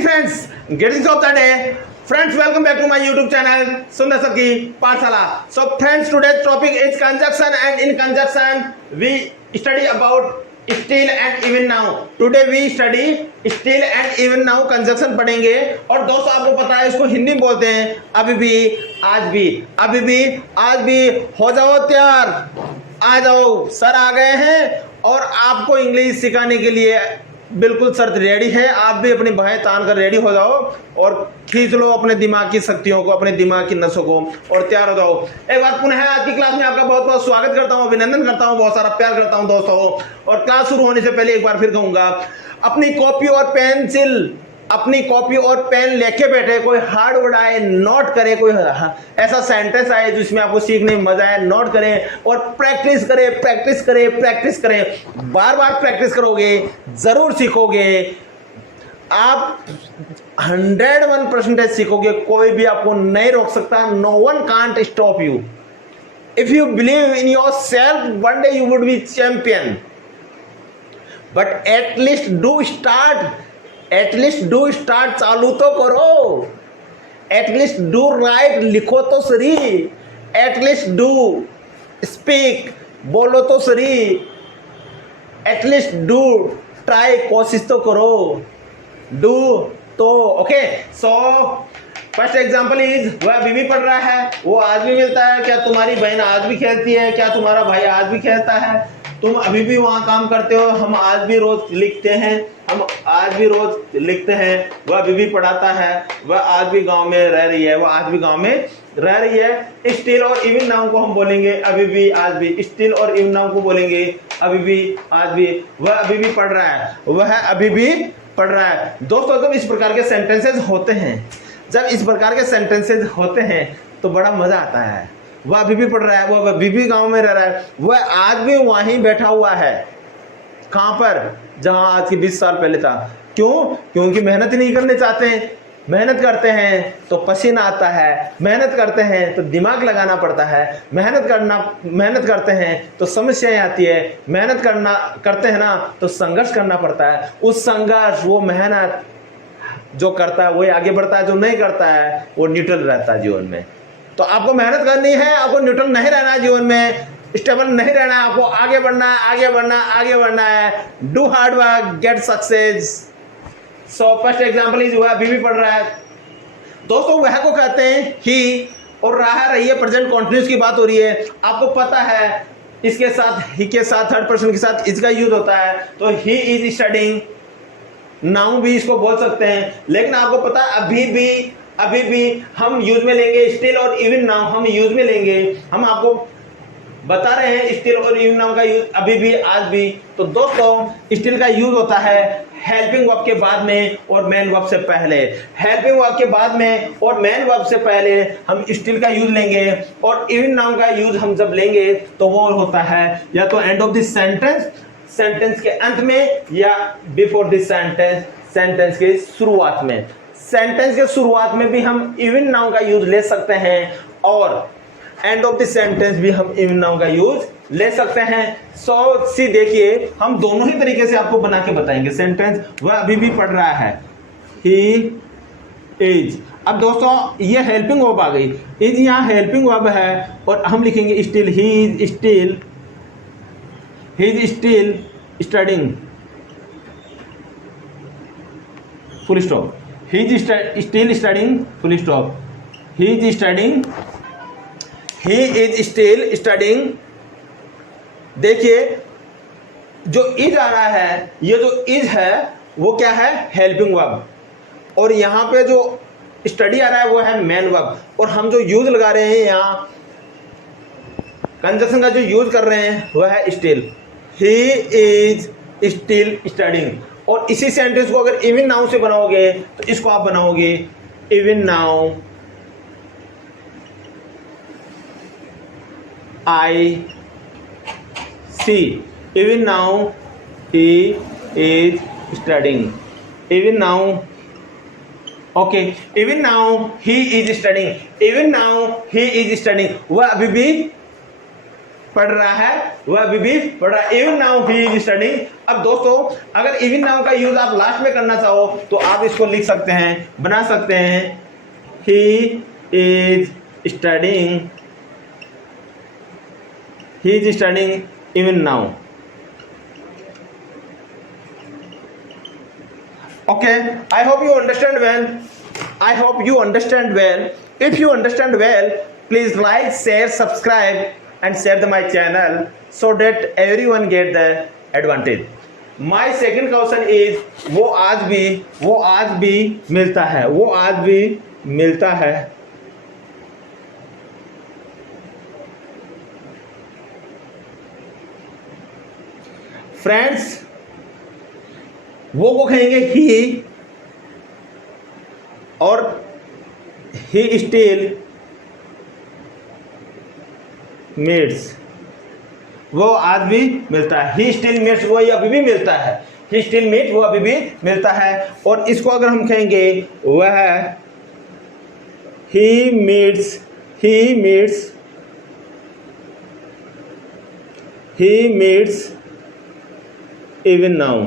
Morning friends, greetings of the day. Friends, welcome back to my YouTube channel Sundar Sir की पाठशाला. So friends, today's topic is conjunction, and in conjunction we study about still and even now. Today we study still and even now conjunction पढ़ेंगे. और दोस्तों आपको पता है इसको हिंदी में बोलते हैं अभी भी, आज भी, अभी भी, आज भी. हो जाओ तैयार, आ जाओ, सर आ गए हैं और आपको इंग्लिश सिखाने के लिए बिल्कुल सर रेडी है. आप भी अपनी बाहें तान कर रेडी हो जाओ और खींच लो अपने दिमाग की शक्तियों को, अपने दिमाग की नसों को और तैयार हो जाओ. एक बार पुनः आज की क्लास में आपका बहुत बहुत स्वागत करता हूं, अभिनंदन करता हूं, बहुत सारा प्यार करता हूं दोस्तों. और क्लास शुरू होने से पहले एक बार फिर कहूंगा, अपनी कॉपी और पेन लेके बैठे, कोई हार्ड वर्ड आए नोट करे, कोई ऐसा सेंटेंस आए जिसमें आपको सीखने में मजा आए नोट करें और प्रैक्टिस करें. बार बार प्रैक्टिस करोगे जरूर सीखोगे. आप 101% सीखोगे, कोई भी आपको नहीं रोक सकता. No one can't stop you. If you believe in yourself, one day you would be champion. But at least do start. चालू तो करो. एटलीस्ट डू राइट, लिखो तो सही. एटलीस्ट डू स्पीक, बोलो तो सही. एटलीस्ट डू ट्राई, कोशिश तो करो. डू तो okay. So first example is, वह अभी भी पढ़ रहा है, वो आज भी मिलता है. क्या तुम्हारी बहन आज भी खेलती है? क्या तुम्हारा भाई आज भी खेलता है? तुम अभी भी वहाँ काम करते हो? हम आज भी रोज लिखते हैं. वह अभी भी पढ़ाता है. वह आज भी गांव में रह रही है. स्टिल और इवन नाउन को हम बोलेंगे अभी भी, आज भी. स्टिल और इवन नाउन को बोलेंगे अभी भी, आज भी. वह अभी भी पढ़ रहा है. दोस्तों जब इस प्रकार के सेंटेंसेस होते हैं तो बड़ा मजा आता है. वह अभी भी पढ़ रहा है, वह अभी भी गांव में रह रहा है, वह आज भी वहीं बैठा हुआ है. कहां पर? जहां आज के 20 साल पहले था. क्यों? क्योंकि मेहनत नहीं करने चाहते हैं. मेहनत करते हैं तो पसीना आता है, मेहनत करते हैं तो दिमाग लगाना पड़ता है, मेहनत करते हैं तो समस्याएं आती है, मेहनत करते हैं ना तो संघर्ष करना पड़ता है. उस संघर्ष, वो मेहनत जो करता है वही आगे बढ़ता है, जो नहीं करता है वो न्यूट्रल रहता है जीवन में. तो आपको मेहनत करनी है, आपको न्यूट्रल नहीं रहना है जीवन में, स्टेबल नहीं रहना है, आपको आगे बढ़ना है. Do hard work, get success. So first example is, वह अभी भी पढ़ रहा है. दोस्तों वह को कहते हैं ही, और रही है प्रेजेंट कंटिन्यूअस की बात हो रही है. आपको पता है इसके साथ, ही के साथ, थर्ड पर्सन के साथ इसका यूज होता है. तो ही इज स्टडीइंग. नाउन भी इसको बोल सकते हैं, लेकिन आपको पता है अभी भी हम यूज में लेंगे. स्टिल और इवन नाउ हम यूज में लेंगे. हम आपको बता रहे हैं स्टिल और इवन नाउ का यूज अभी भी, आज भी. तो दोस्तों स्टिल का यूज होता है हेल्पिंग वर्ब के बाद में और मेन वर्ब से पहले. हेल्पिंग वर्ब के बाद में और मेन वर्ब से पहले हम स्टिल का यूज लेंगे. और इवन नाउ का यूज हम जब लेंगे तो वो होता है या तो एंड ऑफ दिस सेंटेंस के अंत में, या बिफोर दिस सेंटेंस के शुरुआत में. सेंटेंस के शुरुआत में भी हम इवन नाउन का यूज ले सकते हैं और एंड ऑफ द सेंटेंस भी हम इवन नाउन का यूज ले सकते हैं. सो सी देखिए, हम दोनों ही तरीके से आपको बना के बताएंगे सेंटेंस. वह अभी भी पढ़ रहा है, ही इज. अब दोस्तों ये हेल्पिंग वर्ब आ गई. इज यहाँ हेल्पिंग वर्ब है और हम लिखेंगे still. He is still studying, full stop. He is still studying, full stop. He is still studying. देखिए जो इज आ रहा है, ये जो इज है वो क्या है? Helping verb. और यहाँ पे जो स्टडी आ रहा है वो है मेन वर्ब. और हम जो यूज लगा रहे हैं यहाँ, कंजक्शन का जो यूज कर रहे हैं वो है still. He is still studying. और इसी सेंटेंस को अगर इवन नाउ से बनाओगे तो इसको आप बनाओगे even now I see. Even now he is studying. Even now okay. Even now he is studying. वह अभी भी पढ़ रहा है, वह अभी भी पढ़ रहा है। Even now he is studying. अब दोस्तों अगर इवन नाउ का यूज आप लास्ट में करना चाहो तो आप इसको लिख सकते हैं, बना सकते हैं, ही is studying, he is studying even now. Okay, I hope you understand well. I hope you understand well. If you understand well, please like, share, subscribe and share my channel so that everyone get the advantage. My second question is वो आज भी मिलता है, वो आज भी मिलता है। फ्रेंड्स वो को कहेंगे ही, और ही स्टिल मीट्स, वो आज भी मिलता है। ही स्टिल मीट्स, वो अभी भी मिलता है। ही स्टिल मीट, वो अभी भी मिलता है। और इसको अगर हम कहेंगे वह he meets, he meets, he meets even now,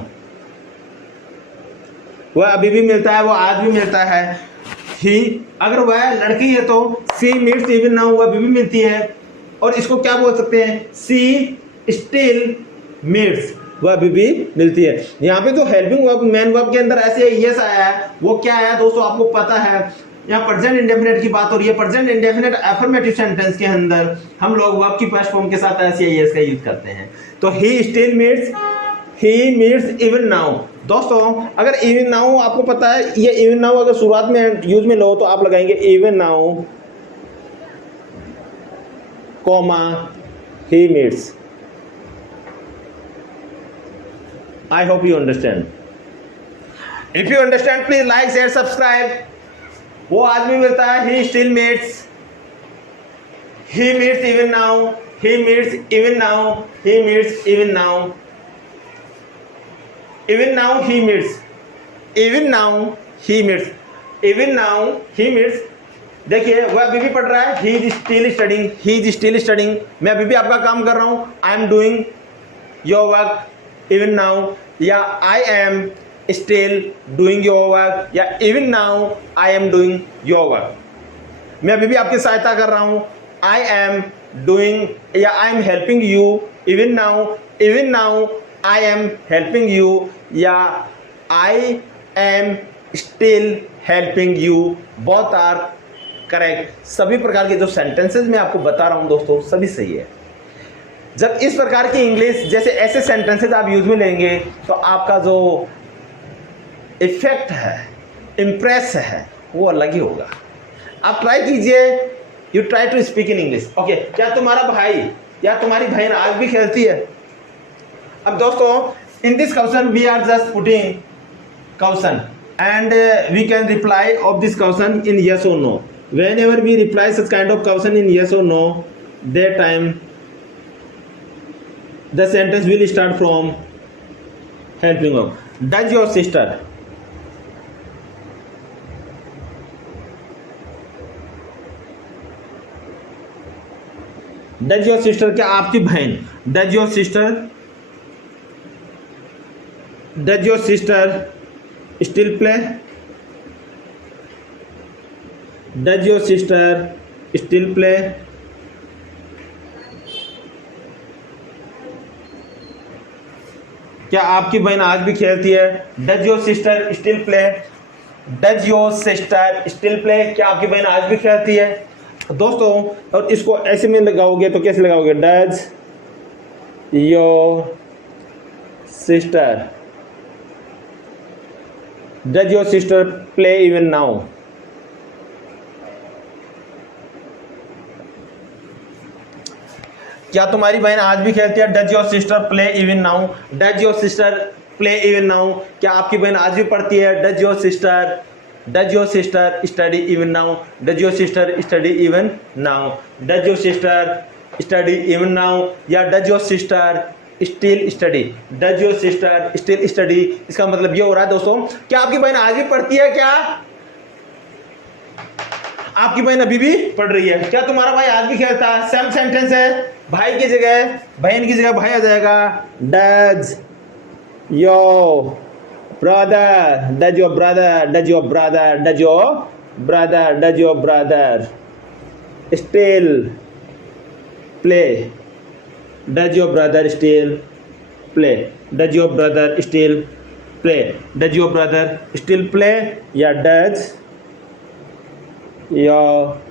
वह अभी भी मिलता है, वो आज भी मिलता है। ही अगर वह लड़की है तो सी मीट्स इवन नाउ, वह अभी भी मिलती है। और इसको क्या बोल सकते हैं, सी स्टिल मीट्स, वह अभी भी मिलती है। यहाँ पे जो हेल्पिंग वर्ब मेन वर्ब के अंदर ऐसे यस आया है, वो क्या है दोस्तों आपको पता है। यहाँ प्रेजेंट इंडेफिनिट की बात हो रही है। प्रेजेंट इंडेफिनिट अफर्मेटिव सेंटेंस के अंदर हम लोग वर्ब की पास्ट फॉर्म के साथ ऐसे यस का यूज करते हैं। तो he still meets, he meets even now. दोस्तों अगर इवन नाउ आपको पता है, ये इवन नाउ अगर शुरुआत में यूज में लो तो आप लगाएंगे even now comma he meets. I hope you understand. If you understand please like, share, subscribe. वो आदमी मिलता है, he still meets, he meets even now, he meets even now, he meets even now, even now he meets, even now he meets, even now he meets। देखिए वह अभी भी पढ़ रहा है, he is still studying, he is still studying। मैं अभी भी आपका काम कर रहा हूँ, I am doing your work even now, या I am still doing your work, या even now I am doing your work। मैं अभी भी आपकी सहायता कर रहा हूँ, I am doing, या I am helping you even now, even now I am helping you, या I am still helping you। both are correct। सभी प्रकार के जो सेंटेंसेस मैं आपको बता रहा हूं दोस्तों सभी सही है। जब इस प्रकार की इंग्लिश जैसे ऐसे सेंटेंसेस आप यूज में लेंगे तो आपका जो इफेक्ट है, इम्प्रेस है, वो अलग ही होगा। आप ट्राई कीजिए, you try to speak in English. Okay, क्या तुम्हारा भाई या तुम्हारी बहन आज भी खेलती है? अब दोस्तों in this question we are just putting question and we can reply of this question in yes or no. Whenever we reply such kind of question in yes or no, that time the sentence will start from helping verb. Does your sister, does your sister, क्या आपकी बहन, does your sister, does your sister still play, does your sister still play, क्या आपकी बहन आज भी खेलती है? does your sister still play, does your sister still play, क्या आपकी बहन आज भी खेलती है? दोस्तों और इसको ऐसे में लगाओगे तो कैसे लगाओगे, does your sister, does your sister play even now, क्या तुम्हारी बहन आज भी खेलती है? Does your sister play even now, does your sister play even now, क्या आपकी बहन आज भी पढ़ती है? Does your sister study even now, does your sister study even now, does your sister study even now, या does your sister still study, does your sister still study. इसका मतलब ये हो रहा है दोस्तों, क्या आपकी बहन आज भी पढ़ती है? क्या आपकी बहन अभी भी पढ़ रही है। क्या तुम्हारा भाई आज भी खेलता है? सेम सेंटेंस है, भाई की जगह बहन की जगह भाई आ जाएगा। Does your brother, does your brother, does your brother, does your brother, does your brother still play, does your brother still play, does your brother still play, does your brother still play, या does your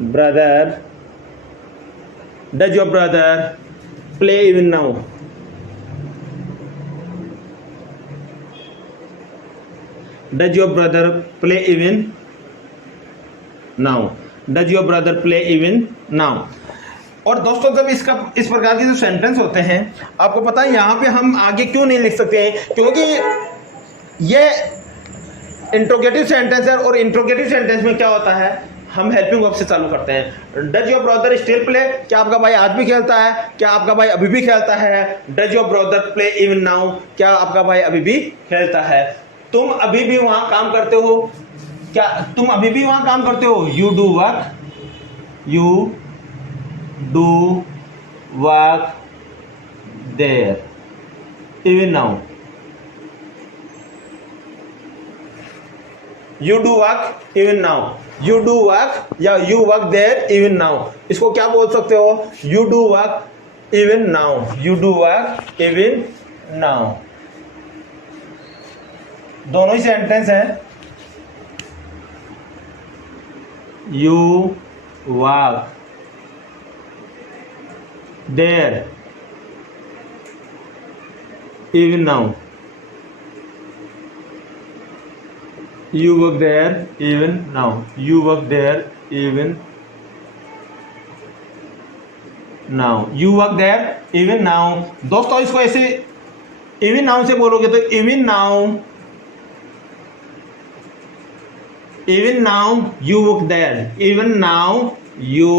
brother, does your brother play even now, does your brother play even now, does your brother play even now. और दोस्तों जब इस प्रकार के जो sentence होते हैं, आपको पता है यहाँ पे हम आगे क्यों नहीं लिख सकते हैं, क्योंकि ये इंट्रोगेटिव सेंटेंस है, और इंट्रोगेटिव सेंटेंस में क्या होता है, हम हेल्पिंग वर्ब से चालू करते हैं। Does your brother still play, क्या आपका भाई आज भी खेलता है? क्या आपका भाई अभी भी खेलता है? Does your brother play even now, क्या आपका भाई अभी भी खेलता है? तुम अभी भी वहां काम करते हो? क्या तुम अभी भी वहां काम करते हो? You do work, you do work there even now, you do work even now, you do work या you work there even now, इसको क्या बोल सकते हो? You do work even now, you do work even now. दोनों ही sentence है। You work there even now, you work there even now, you work there even now, you work there even now। दोस्तों इसको ऐसे even now से बोलोगे तो even now, even now you work there, even now you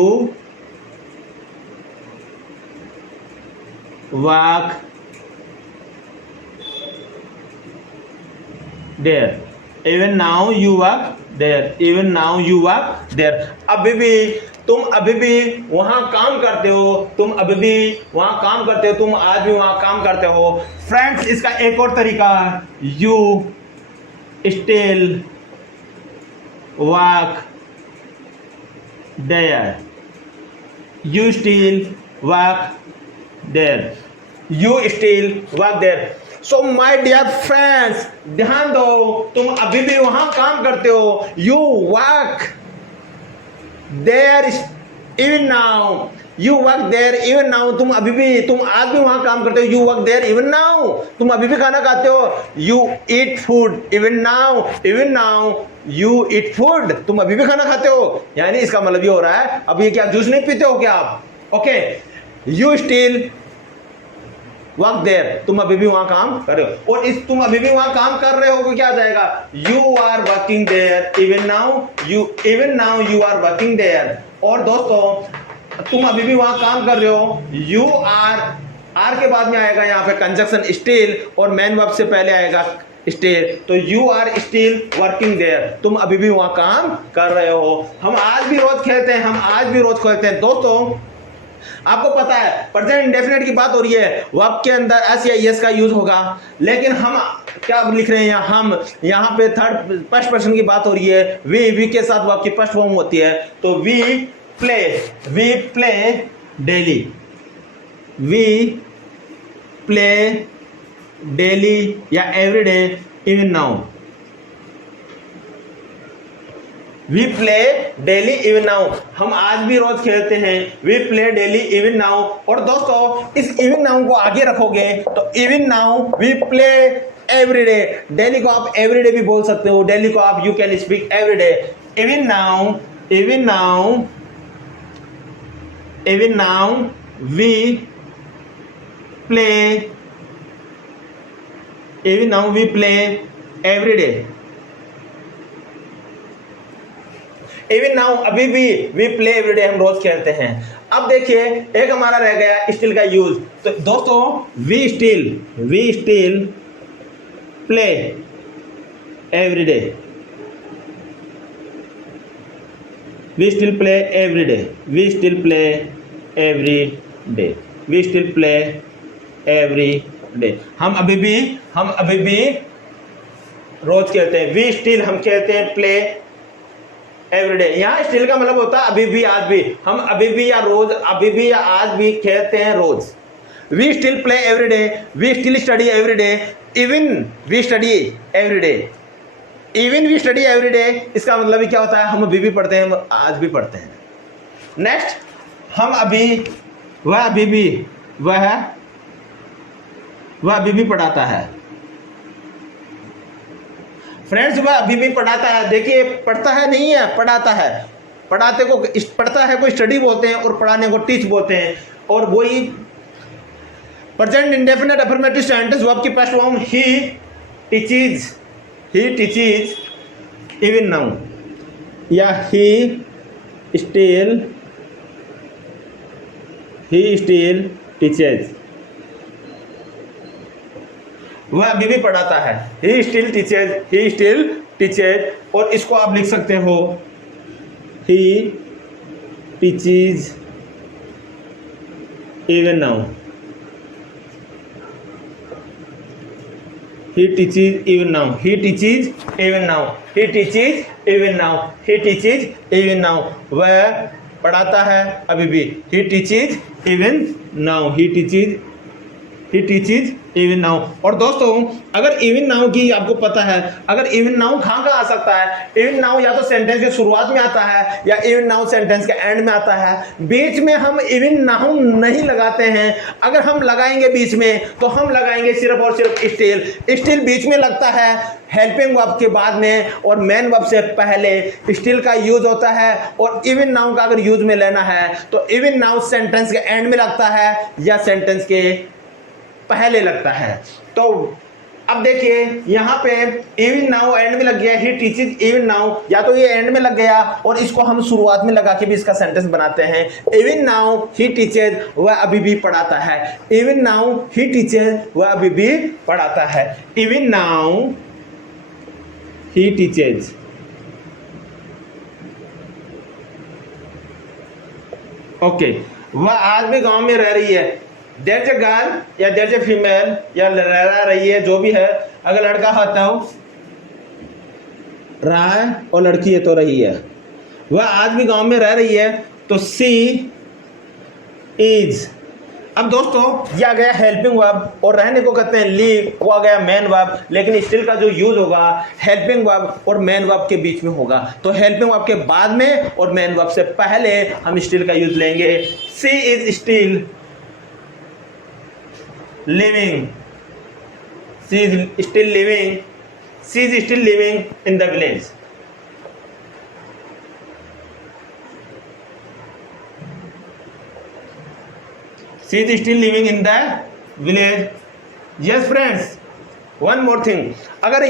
work there, even now you work there, even now you work there। अभी भी तुम अभी भी वहां काम करते हो, तुम अभी भी वहां काम करते हो, तुम आज भी वहां काम करते हो। फ्रेंड्स इसका एक और तरीका, you still work there, you still work there, you still work there. So my dear friends, ध्यान दो, तुम अभी भी वहां काम करते हो, you work there even now, you work there even now, तुम अभी भी, तुम आज भी वहां काम करते हो, you work there even now, तुम अभी भी खाना खाते हो, you eat food even now, even now you eat food, तुम अभी भी खाना खाते हो। यानी इसका मतलब ये हो रहा है, अभी क्या जूस नहीं पीते हो क्या आप? Okay, you still work there, तुम अभी भी वहां काम कर रहे हो, और इस तुम अभी भी वहां काम कर रहे हो क्या आ जाएगा? You are working there even now, you even now you are working there. और दोस्तों तुम अभी भी वहां काम कर रहे हो, यू आर के बाद में आएगा यहाँ पे कंजक्शन स्टिल, और मेन वर्ब से पहले आएगा स्टिल, तो you are still working there, तुम अभी भी वहां काम कर रहे हो। हम आज भी रोज खेलते हैं, हम आज भी रोज खेलते हैं। दोस्तों आपको पता है प्रेजेंट इंडेफिनिट की बात हो रही है, वर्ब के अंदर एस या एस का यूज होगा, लेकिन हम क्या लिख रहे हैं हम यहाँ पे थर्ड फर्स्ट पर्सन की बात हो रही है, वी के साथ वर्ब की फर्स्ट फॉर्म होती है, तो we play daily, we play daily या everyday even now, we play daily even now, हम आज भी रोज खेलते हैं, we play daily even now. और दोस्तों इस इवन नाउ को आगे रखोगे तो even now we play everyday, daily को आप एवरीडे भी बोल सकते हो, डेली को आप you can speak everyday, even now we play, even now we play everyday, even now अभी भी वी प्ले एवरीडे, हम रोज खेलते हैं। अब देखिए एक हमारा रह गया स्टिल का यूज, तो दोस्तों we still play everyday, we still play every day, we still play every day, we still play every day. हम अभी भी रोज खेलते हैं। वी स्टिल हम खेलते हैं, प्ले एवरी डे। यहाँ स्टिल का मतलब होता है अभी भी, आज भी। हम अभी भी या रोज, अभी भी या आज भी खेलते हैं रोज। We still play every day, we still study every day, even we study every day, even we study every day. इसका मतलब भी क्या होता है, हम अभी भी पढ़ते हैं, हम आज भी पढ़ते हैं। नेक्स्ट, हम अभी, वह अभी भी, वह अभी भी पढ़ाता है। फ्रेंड्स, वह अभी भी पढ़ाता है। देखिए, पढ़ता है नहीं है, पढ़ाता है। पढ़ाते को पढ़ता है को स्टडी बोलते हैं और पढ़ाने को टीच बोलते हैं। और वही present indefinite affirmative sentence verb की past form he teaches, he teaches even now, या ही स्टिल टीचेस। वह अभी भी पढ़ाता है, ही स्टिल टीचेज। और इसको आप लिख सकते हो, he teaches even now, he teaches even now, he teaches even now, he teaches even now, he teaches even now। वह पढ़ाता है अभी भी, he teaches even now, he teaches even now। और दोस्तों, अगर even now की आपको पता है, अगर even now कहाँ आ सकता है? even now या तो सेंटेंस के शुरुआत में आता है, या even now सेंटेंस के एंड में आता है। बीच में हम even now नहीं लगाते हैं। अगर हम लगाएंगे बीच में, तो हम लगाएंगे सिर्फ और सिर्फ स्टिल। स्टिल बीच में लगता है हेल्पिंग वर्ब के बाद में, और मेन वर्ब से पहले स्टिल का यूज होता है। और even now का अगर यूज में लेना है, तो even now सेंटेंस के एंड में लगता है या सेंटेंस के पहले लगता है। तो अब देखिए, यहाँ पे इवन नाउ एंड में लग गया, ही टीचेज इवन नाउ, या तो ये एंड में लग गया और इसको हम शुरुआत में लगा के भी इसका सेंटेंस बनाते हैं। इवन नाउ ही टीचेज, वह अभी भी पढ़ाता है। इवन नाउ ही टीचेज, वह अभी भी पढ़ाता है। इवन नाउ ही टीचेज। ओके, वह आज भी गांव में रह रही है। देयर इज अ गर्ल या देयर इज अ फीमेल, या रह रही है, जो भी है। अगर लड़का होता हो रहा है और लड़की है तो रही है। वह आज भी गांव में रह रही है, तो सी इज। अब दोस्तों, ये आ गया हेल्पिंग वर्ब, और रहने को कहते हैं लीव, वो आ गया मेन वर्ब। लेकिन स्टिल का जो यूज होगा हेल्पिंग वर्ब और मेन वर्ब के बीच में होगा। तो हेल्पिंग वर्ब के बाद में और मेन वर्ब से पहले हम स्टिल का यूज लेंगे। She is still living, she is still living in the village। she is still living in the village। yes friends, one more thing, अगर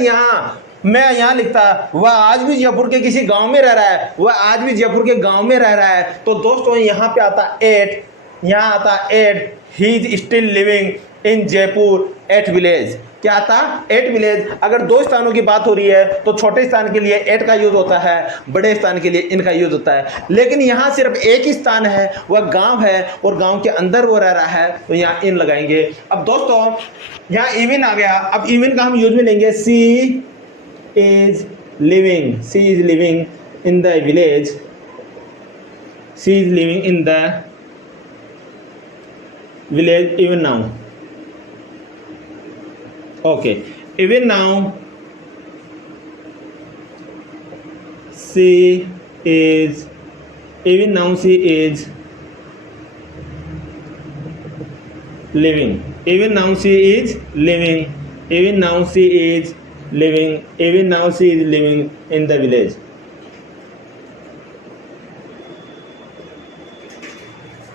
मैं यहाँ लिखता वह आज भी जयपुर के किसी गांव में रह रहा है, वह आज भी जयपुर के गांव में रह रहा है, तो दोस्तों यहाँ पे आता एट, यहाँ आता at, he is still living in Jaipur at village. क्या आता? At village. अगर दो स्थानों की बात हो रही है तो छोटे स्थान के लिए एट का यूज होता है, बड़े स्थान के लिए इन का यूज होता है। लेकिन यहाँ सिर्फ एक ही स्थान है, वह गांव है, और गांव के अंदर वो रह रहा है, तो यहाँ इन लगाएंगे। अब दोस्तों, यहाँ इवन आ गया। अब इवन का हम यूज में लेंगे, she is living in the village, she is living in the village even now. Okay, even now she is living, even now she is living in the village।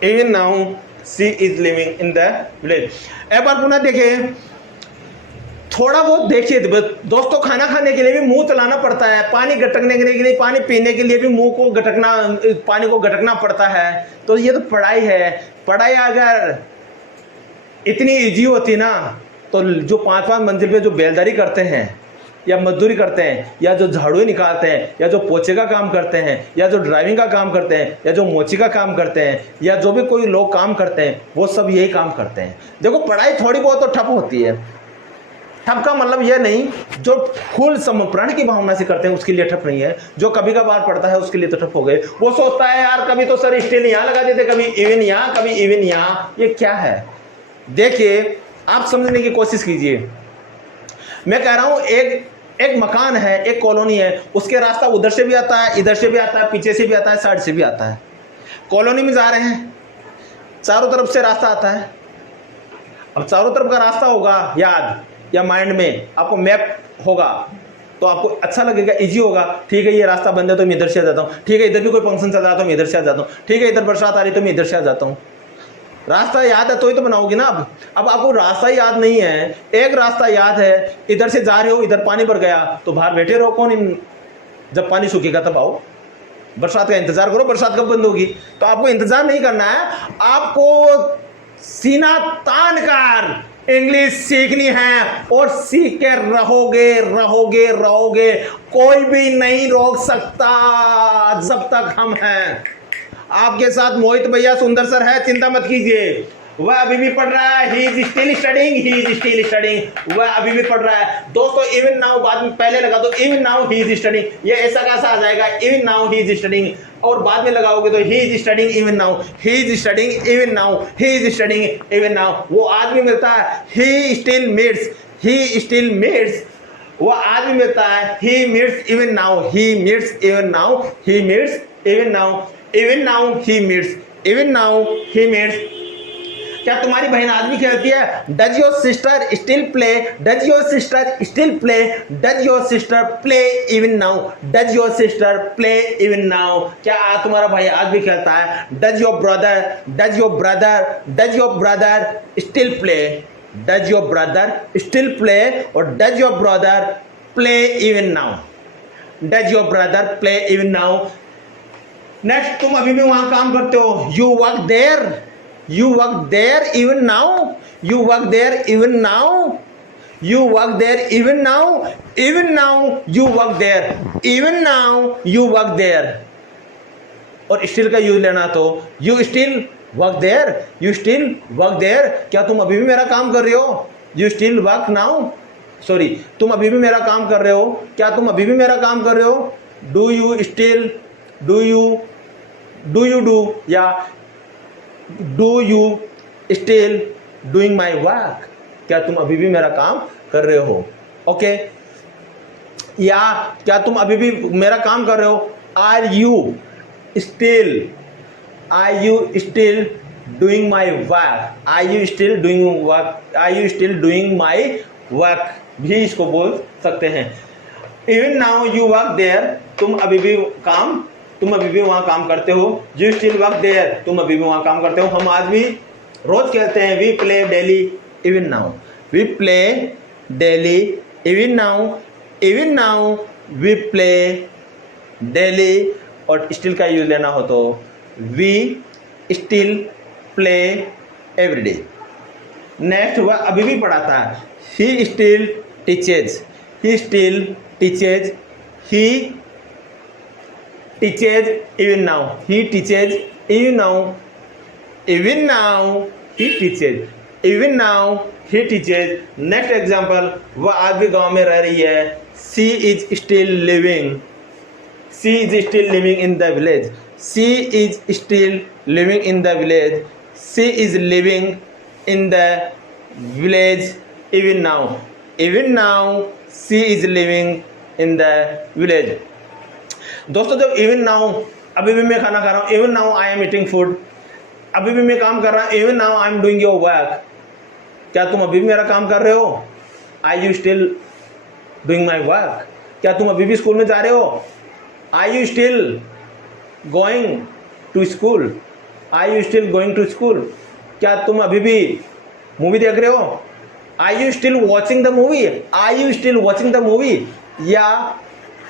even now she is living in the village। एक बार पुनः देखिए, थोड़ा बहुत देखिए दोस्तों, खाना खाने के लिए भी मुंह चलाना पड़ता है, पानी गटकने के लिए, पानी पीने के लिए भी मुंह को गटकना, पानी को गटकना पड़ता है। तो ये तो पढ़ाई है। पढ़ाई अगर इतनी इजी होती ना, तो जो 5-5 मंजिल पे जो बेलदारी करते हैं या मजदूरी करते हैं, या जो झाड़ू निकालते हैं, या जो पोछे का काम करते हैं, या जो ड्राइविंग का काम करते हैं, या जो मोची का काम करते हैं, या जो भी कोई लोग काम करते हैं, वो सब यही काम करते हैं। देखो पढ़ाई थोड़ी बहुत तो ठप होती है। ठप का मतलब यह नहीं जो फुल समर्पण की भावना से करते हैं उसके लिए ठप नहीं है, जो कभी कभार पढ़ता है उसके लिए तो ठप हो गए। वो सोचता है यार कभी तो सर स्टिल यहाँ लगा देते, कभी इवन यहाँ, कभी इवन यहाँ, ये क्या है? देखिए आप समझने की कोशिश कीजिए। मैं कह रहा हूं एक मकान है, एक कॉलोनी है, उसके रास्ता उधर से भी आता है, इधर से भी आता है, पीछे से भी आता है, साइड से भी आता है। कॉलोनी में जा रहे हैं, चारों तरफ से रास्ता आता है। अब चारों तरफ का रास्ता होगा याद या माइंड में, आपको मैप होगा तो आपको अच्छा लगेगा, इजी होगा। ठीक है ये रास्ता बंद है तो मैं इधर से आ जाता हूँ, ठीक है इधर भी कोई फंक्शन चल रहा है तो मैं इधर से आ जाता हूँ, ठीक है इधर बरसात आ रही तो मैं इधर से आ जाता हूँ। रास्ता याद है तो ही तो बनाओगी ना। अब आपको रास्ता याद नहीं है, एक रास्ता याद है, इधर से जा रहे हो, इधर पानी भर गया तो बाहर बैठे रहो, कौन जब पानी सूखेगा तब आओ, बरसात का इंतजार करो, बरसात कब बंद होगी। तो आपको इंतजार नहीं करना है, आपको सीना तान कर इंग्लिश सीखनी है और सीख के रहोगे रहोगे रहोगे। कोई भी नहीं रोक सकता जब तक हम हैं। आपके साथ मोहित भैया सुंदर सर है, चिंता मत कीजिए। वह अभी भी पढ़ रहा है, ही is still studying, he is still studying. वह अभी भी पढ़ रहा है दोस्तों। इवन नाउ बाद में पहले लगा दो, even now he is studying, ये ऐसा कैसा आ जाएगा, even now he is studying, और बाद में लगाओगे तो ही is studying even now, he is studying even now, he is studying even now. वो आदमी मिलता है he still meets, he still meets. वो आदमी मिलता है he meets even now, he meets even now, he meets even now, even now he meets, even now he meets. क्या तुम्हारी बहन आदमी खेलती है? Does your sister still play, does your sister still play, does your sister play even now, does your sister play even now. क्या तुम्हारा भाई आज भी खेलता है? Does your brother, does your brother, does your brother still play, does your brother still play, और does your brother play even now, does your brother play even now. Next, तुम अभी भी वहां काम करते हो, you work there, you work there even now, you work there even now, you work there even now, even now you work there, even now you work there। और still का use लेना तो you still work there, you still work there। क्या तुम अभी भी मेरा काम कर रहे हो? you still work now, sorry, तुम अभी भी मेरा काम कर रहे हो, क्या तुम अभी भी मेरा काम कर रहे हो? do you still, do you do, या Do you still doing my work? क्या तुम अभी भी मेरा काम कर रहे हो? ओके, या क्या तुम अभी भी मेरा काम कर रहे हो? Are you still doing my work? Are you still doing work? Are you still doing my work भी इसको बोल सकते हैं। Even now you work there, तुम अभी भी वहाँ काम करते हो। You still work there, तुम अभी भी वहाँ काम करते हो। हम आज भी रोज खेलते हैं, we play daily even now, we play daily even now, even now we play daily। और स्टिल का यूज लेना हो तो we still play every day। Next, वह अभी भी पढ़ाता है, he still teaches, he still teaches, he teaches even now, he teaches even now, even now he teaches, even now he teaches। Next example, वह आज भी गांव में रह रही है, she is still living, she is still living in the village, she is still living in the village, she is living in the village even now, even now she is living in the village। दोस्तों, जब even now, अभी भी मैं खाना खा रहा हूँ, even now I am eating food, अभी भी मैं काम कर रहा हूँ, even now I am doing your work. क्या तुम अभी भी मेरा काम कर रहे हो? I you still doing my work? क्या तुम अभी भी स्कूल में जा रहे हो? I you still going to school, I you still going to school? क्या तुम अभी भी मूवी देख रहे हो? I you still watching the movie, I you still watching the movie, या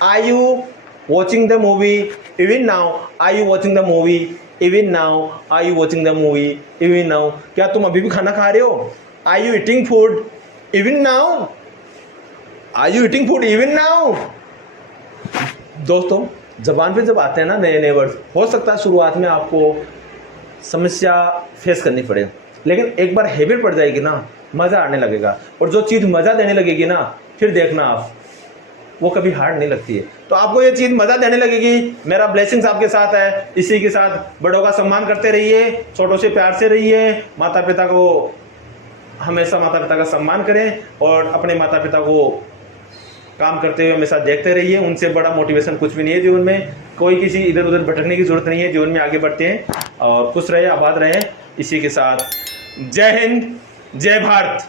आई you watching the movie even now, are you watching the movie even now, are you watching the movie even now? क्या तुम अभी भी खाना खा रहे हो? Are you eating food even now, are you eating food even now? दोस्तों, जबान पे जब आते हैं ना नए नए वर्ड्स, हो सकता है शुरुआत में आपको समस्या फेस करनी पड़े, लेकिन एक बार हैबिट पड़ जाएगी ना, मज़ा आने लगेगा। और जो चीज़ मज़ा देने लगेगी ना, फिर देखना आप, वो कभी हार्ड नहीं लगती है। तो आपको ये चीज़ मज़ा देने लगेगी। मेरा ब्लेसिंग्स आपके साथ है। इसी के साथ बड़ों का सम्मान करते रहिए, छोटों से प्यार से रहिए, माता पिता को हमेशा माता पिता का सम्मान करें और अपने माता पिता को काम करते हुए हमेशा देखते रहिए। उनसे बड़ा मोटिवेशन कुछ भी नहीं है जीवन में। कोई किसी इधर उधर भटकने की जरूरत नहीं है, जीवन में आगे बढ़ते हैं और खुश रहे, आबाद रहें। इसी के साथ जय हिंद, जय भारत।